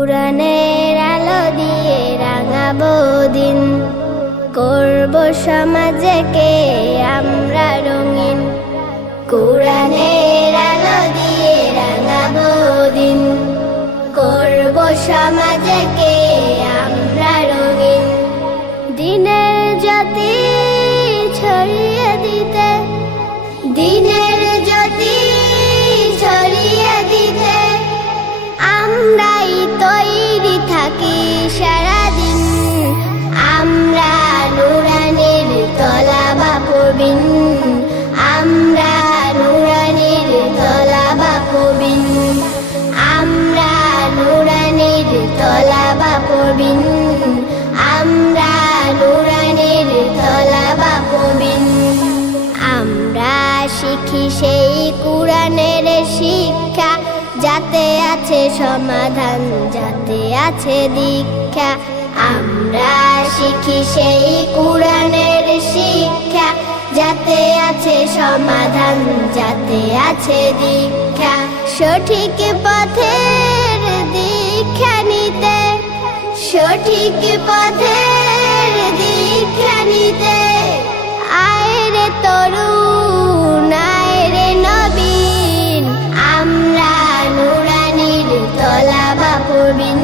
কুরআনের আলো দিয়ে রাঙাবো দিন, করব সমাজকে আমরা রঙিন। কুরআনের আলো দিয়ে রাঙাবো দিন, করব সমাজকে আমরা রঙিন। দিনের জ্যোতি ছড়িয়ে দিতে, দিনের জ্যোতি ছড়িয়ে দিতে আমরাই তৈরি থাকি সারাদিন। আমরা নুরানির তলাবা পড়বিন, আমরা নুরানির তলাবা পড়বিন, আমরা নুরানির তলাবা পড়বিন, আমরা নুরানির তলাবা পড়বিন। আমরা শিখি সেই কুরআনের শিক্ষা, যাতে আছে সমাধান, যাতে আছে দীক্ষা। আমরা শিখি সেই কুরআনের শিক্ষা, যাতে আছে সমাধান, যাতে আছে দীক্ষা। সঠিক পথের দীক্ষা নিতে, সঠিক পথের দীক্ষা নিতে আয় রে তরুণ, আয় রে নবীন। আমরা নুরানির তলাবা পড়বিন।